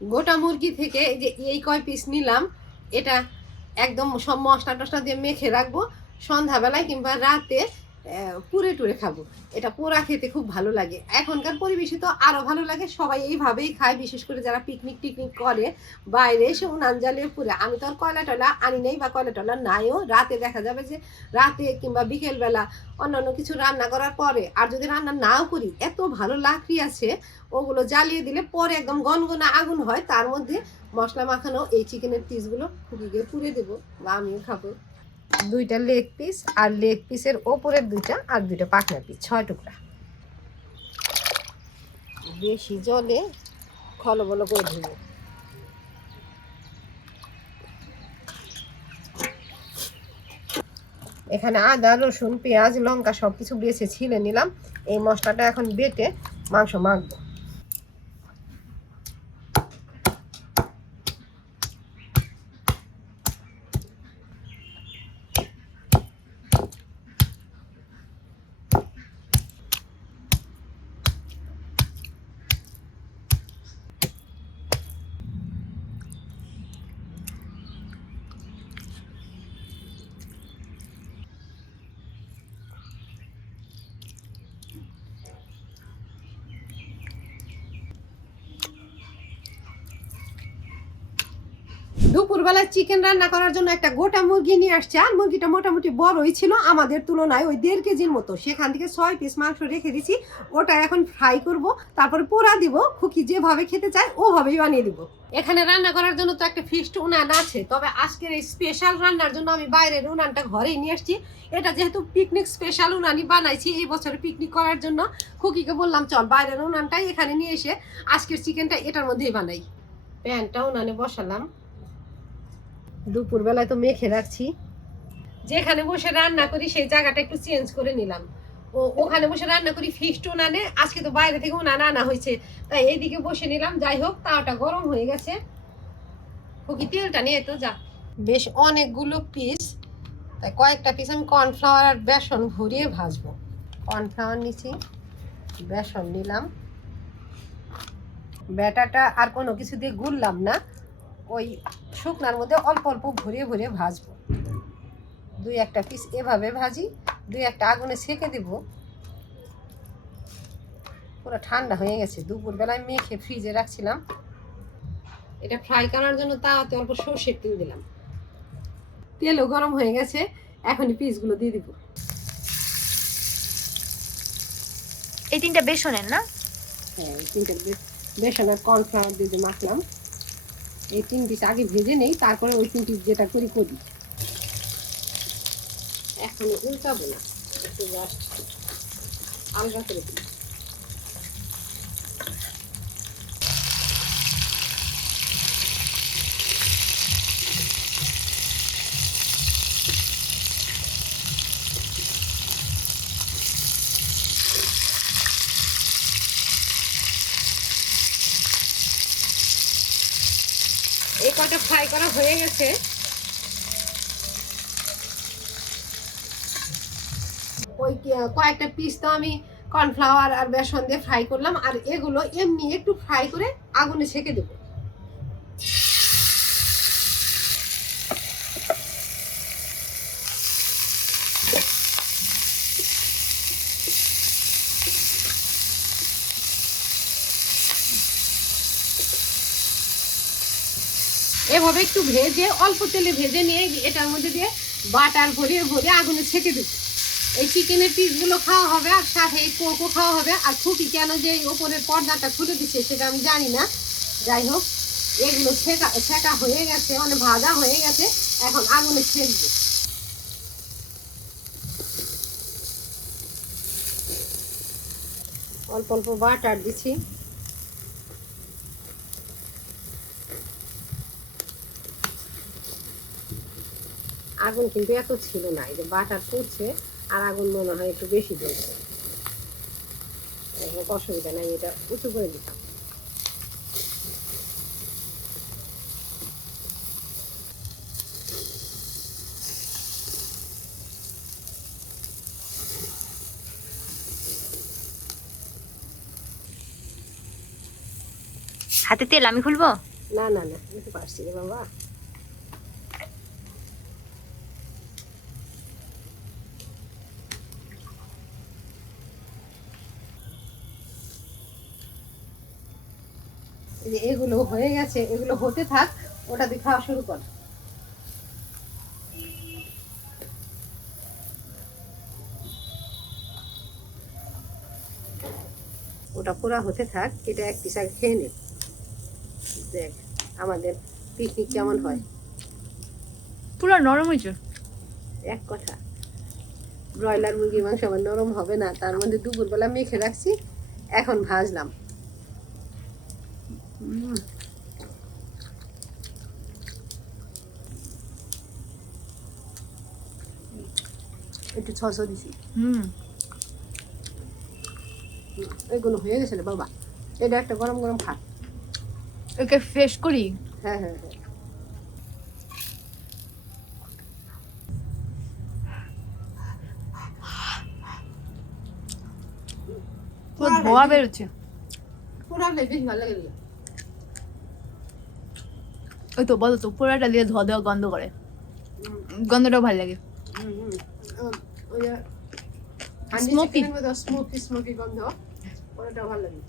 গোটা মুরগি থেকে এই যে এই কয় পিস নিলাম, এটা একদম সব মশলা টশলা দিয়ে মেখে রাখবো, সন্ধ্যাবেলায় কিংবা রাতে পুরে টুরে খাবো। এটা পোড়া খেতে খুব ভালো লাগে, এখনকার পরিবেশে তো আরো ভালো লাগে, সবাই এইভাবেই খায়, বিশেষ করে যারা পিকনিক টিকনিক করে বাইরে এসে উনান জ্বালিয়ে পুরে। আমি তো আর কয়লা টয়লা আনি নেই বা কয়লা টয়লা নাইও, রাতে দেখা যাবে যে রাতে কিংবা বিকেলবেলা অন্যান্য কিছু রান্না করার পরে, আর যদি রান্না নাও করি এত ভালো লাকড়ি আছে, ওগুলো জ্বালিয়ে দিলে পরে একদম গনগনা আগুন হয়, তার মধ্যে মশলা মাখানো এই চিকেনের পিসগুলো খুবই পুড়ে দেবো বা আমিও খাবো। দুইটা লেগ পিস, আর লেগ পিসের ওপরের দুইটা, আর দুইটা পাখনা পিস, 6 টুকরা। বেশি জলে খলবল করে ধুবো। এখানে আদা রসুন পেঁয়াজ লঙ্কা সবকিছু বেছে ছিলে নিলাম, এই মশলাটা এখন বেটে মাংস মাখবো। দুপুরবেলা চিকেন রান্না করার জন্য একটা গোটা মুরগি নিয়ে আসছে, আর মুরগিটা মোটামুটি বড়ই ছিল আমাদের তুলনায়, ওই 1.5 কেজির মতো। সেখান থেকে 6 পিস মাংস রেখে দিছি, ওটা এখন ফ্রাই করব, তারপরে পোড়া দিব। খুকি যেভাবে খেতে চায় ওভাবেই বানিয়ে দিব। এখানে রান্না করার জন্য তো একটা ফিক্সড উনান আছে, তবে আজকের এই স্পেশাল রান্নার জন্য আমি বাইরের উনানটা ঘরেই নিয়ে আসছি। এটা যেহেতু পিকনিক স্পেশাল উনানই বানাইছি এই বছরে পিকনিক করার জন্য, খুকিকে বললাম চল বাইরের উনানটাই এখানে নিয়ে এসে আজকের চিকেনটা এটার মধ্যেই বানাই। প্যানটা উনানে বসালাম, দুপুরবেলায় তো মেখে রাখছি। যেখানে বসে রান্না করি সেই জায়গাটা একটু চেঞ্জ করে নিলাম, ওখানে বসে রান্না করি ফিক্সড উনানে, আজকে তো বাইরে থেকে উনান আনা হয়েছে, তাই এইদিকে বসে নিলাম। যাই হোক, তাওটা গরম হয়ে গেছে, খুকি তেলটা নিয়ে তো যা। বেশ অনেকগুলো পিস, তাই কয়েকটা পিস আমি কর্নফ্লাওয়ার আর বেসন ভরিয়ে ভাজবো। কর্নফ্লাওয়ার নিচ্ছি, বেসন নিলাম, ব্যাটাটা আর কোনো কিছু দিয়ে গুললাম না, ওই শুকনার মধ্যে অল্প অল্প ভরিয়ে ভরিয়ে ভাজবো। 2-1টা পিস এভাবে ভাজি, 2-1টা আগুনে সেঁকে দেব। পুরো ঠান্ডা হয়ে গেছে, দুপুরবেলায় মেখে ফ্রিজে রাখছিলাম। এটা ফ্রাই করার জন্য তাওয়াতে অল্প সর্ষের তেল দিলাম, তেলও গরম হয়ে গেছে, এখনই পিসগুলো দিয়ে দিব। এই 3টা বেসনের না? হ্যাঁ, এই 3টা বেসন আর কর্নফ্লাওয়ার দিয়ে মাখলাম। এই 3 পিস আগে ভেজে নেই, তারপরে ওই 3 পিস যেটা করি করি। এখন উল্টাবো না, একটু জাস্ট আলগা করে দিই। এই কটা ফ্রাই করা হয়ে গেছে, ওই কয়েকটা পিস তো আমি কর্নফ্লাওয়ার আর বেসন দিয়ে ফ্রাই করলাম, আর এগুলো এমনি একটু ফ্রাই করে আগুনে সেঁকে দেবো। এভাবে একটু ভেজে অল্প তেলে ভেজে নিয়ে এটার মধ্যে দিয়ে বাটার ভরিয়ে ভরে আগুনে ছেঁকে দেবো। এই চিকেনের পিসগুলো খাওয়া হবে, আর সাথে এই কোকো খাওয়া হবে। আর খুকি কেন যে ওপরের পর্দাটা খুলে দিচ্ছে সেটা আমি জানি না। যাই হোক, এগুলো ছেঁকা হয়ে গেছে, মানে ভাজা হয়ে গেছে, এখন আগুনে ছেঁকবো। অল্প অল্প বাটার দিচ্ছি, আগুন কিন্তু এত ছিল না, এই যে বাটার পড়ছে আর আগুন মনে হয় একটু বেশি জ্বলছে। অসুবিধা নাই, এটা উঁচু করে দিতাম। হাতে তেল আমি খুলবো? না না না, আমি তো পারছি রে বাবা। এই যে এগুলো হয়ে গেছে, এগুলো হতে থাক, ওটা দিয়ে খাওয়া শুরু কর। ওটা পুরা হতে থাক, এটা এক পিস আগে খেয়ে নে। দেখ আমাদের পিকনিক কেমন হয়। পুরো নরম হয়েছে। এক কথা, ব্রয়লার মুরগির মাংস আবার নরম হবে না, তার মধ্যে দুপুরবেলা মেখে রাখছি, এখন ভাজলাম। একটু ছশো দিছি। এগুলো হয়ে গেছে রে বাবা, এটা একটা গরম গরম খা। ওকে ফ্রেশ করি। হ্যাঁ হ্যাঁ হ্যাঁ। পুরো ধোয়া বেরোচ্ছে। পুরা বেশি ভালো লাগে। ওই তো বলো তো, পোড়াটা দিয়ে ধোয়া দেওয়া গন্ধ করে, গন্ধটাও ভালো লাগে। ওই যে Smoky. স্মোকি স্মোকি গন্ধ, ওটা ভালো লাগে।